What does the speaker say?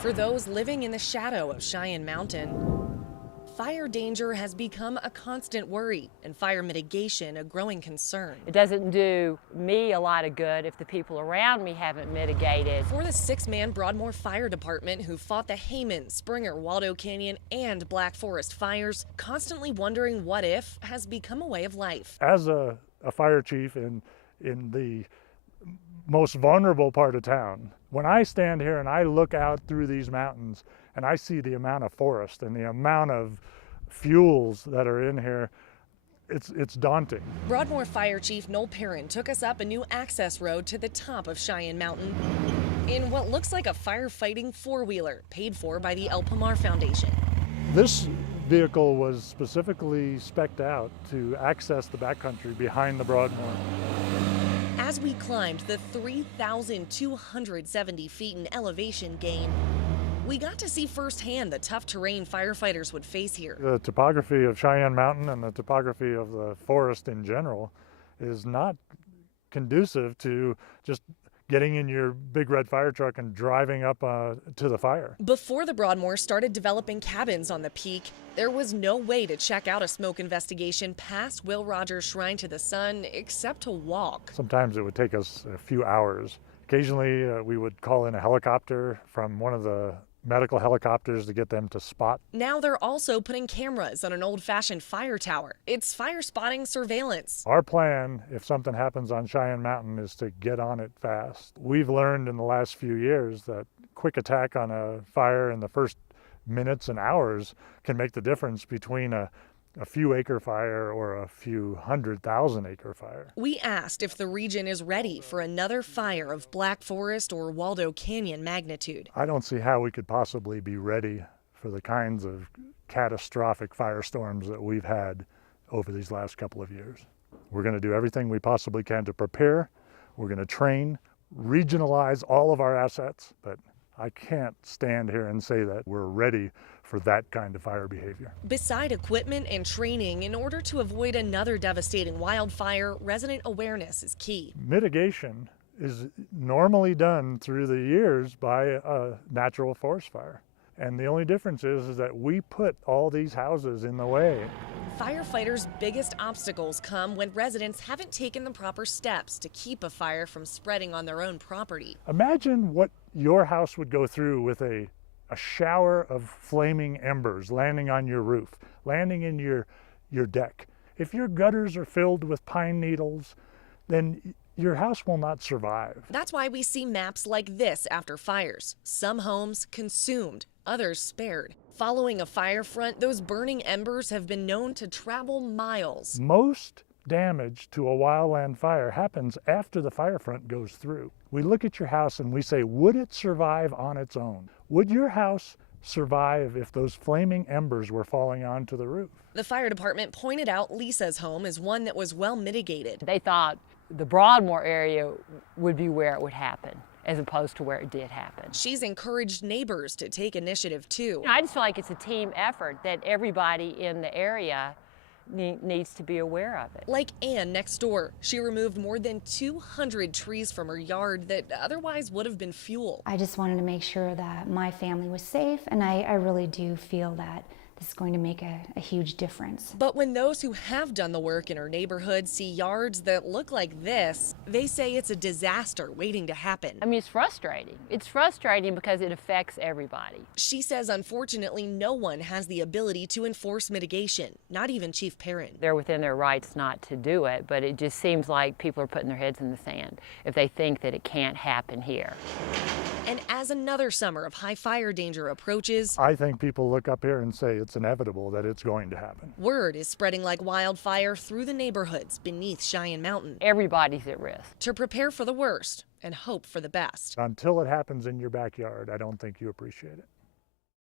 For those living in the shadow of Cheyenne Mountain, fire danger has become a constant worry and fire mitigation a growing concern. It doesn't do me a lot of good if the people around me haven't mitigated. For the 6-man Broadmoor Fire Department who fought the Hayman, Springer, Waldo Canyon, and Black Forest fires, constantly wondering what if has become a way of life. As a fire chief in the most vulnerable part of town, when I stand here and I look out through these mountains and I see the amount of forest and the amount of fuels that are in here, it's daunting. Broadmoor Fire Chief Noel Perrin took us up a new access road to the top of Cheyenne Mountain in what looks like a firefighting four-wheeler paid for by the El Pomar Foundation. This vehicle was specifically spec'd out to access the backcountry behind the Broadmoor. As we climbed the 3,270 feet in elevation gain, we got to see firsthand the tough terrain firefighters would face here. The topography of Cheyenne Mountain and the topography of the forest in general is not conducive to just getting in your big red fire truck and driving up to the fire. Before the Broadmoor started developing cabins on the peak, there was no way to check out a smoke investigation past Will Rogers Shrine to the Sun except to walk. Sometimes it would take us a few hours. Occasionally we would call in a helicopter from one of the medical helicopters to get them to spot. Now they're also putting cameras on an old-fashioned fire tower. It's fire spotting surveillance. Our plan, if something happens on Cheyenne Mountain, is to get on it fast. We've learned in the last few years that quick attack on a fire in the first minutes and hours can make the difference between a few acre fire or a few 100,000 acre fire. We asked if the region is ready for another fire of Black Forest or Waldo Canyon magnitude. I don't see how we could possibly be ready for the kinds of catastrophic firestorms that we've had over these last couple of years. We're going to do everything we possibly can to prepare. We're going to train, regionalize all of our assets, but I can't stand here and say that we're ready for that kind of fire behavior. Beside equipment and training, in order to avoid another devastating wildfire, resident awareness is key. Mitigation is normally done through the years by a natural forest fire. And the only difference is that we put all these houses in the way. Firefighters' biggest obstacles come when residents haven't taken the proper steps to keep a fire from spreading on their own property. Imagine what your house would go through with a shower of flaming embers landing on your roof, landing in your deck. If your gutters are filled with pine needles, then your house will not survive. That's why we see maps like this after fires. Some homes consumed, others spared. Following a fire front, those burning embers have been known to travel miles. Most damage to a wildland fire happens after the fire front goes through. We look at your house and we say, would it survive on its own? Would your house survive if those flaming embers were falling onto the roof? The fire department pointed out Lisa's home as one that was well mitigated. They thought the Broadmoor area would be where it would happen, as opposed to where it did happen. She's encouraged neighbors to take initiative too. I just feel like it's a team effort that everybody in the area needs to be aware of it. Like Ann next door. She removed more than 200 trees from her yard that otherwise would have been fuel. I just wanted to make sure that my family was safe, and I really do feel that this is going to make a huge difference. But when those who have done the work in her neighborhood see yards that look like this, they say it's a disaster waiting to happen. I mean, it's frustrating. It's frustrating because it affects everybody. She says, unfortunately, no one has the ability to enforce mitigation, not even Chief Perrin. They're within their rights not to do it, but it just seems like people are putting their heads in the sand if they think that it can't happen here. And as another summer of high fire danger approaches, I think people look up here and say it's inevitable that it's going to happen. Word is spreading like wildfire through the neighborhoods beneath Cheyenne Mountain. Everybody's at risk. To prepare for the worst and hope for the best. Until it happens in your backyard, I don't think you appreciate it.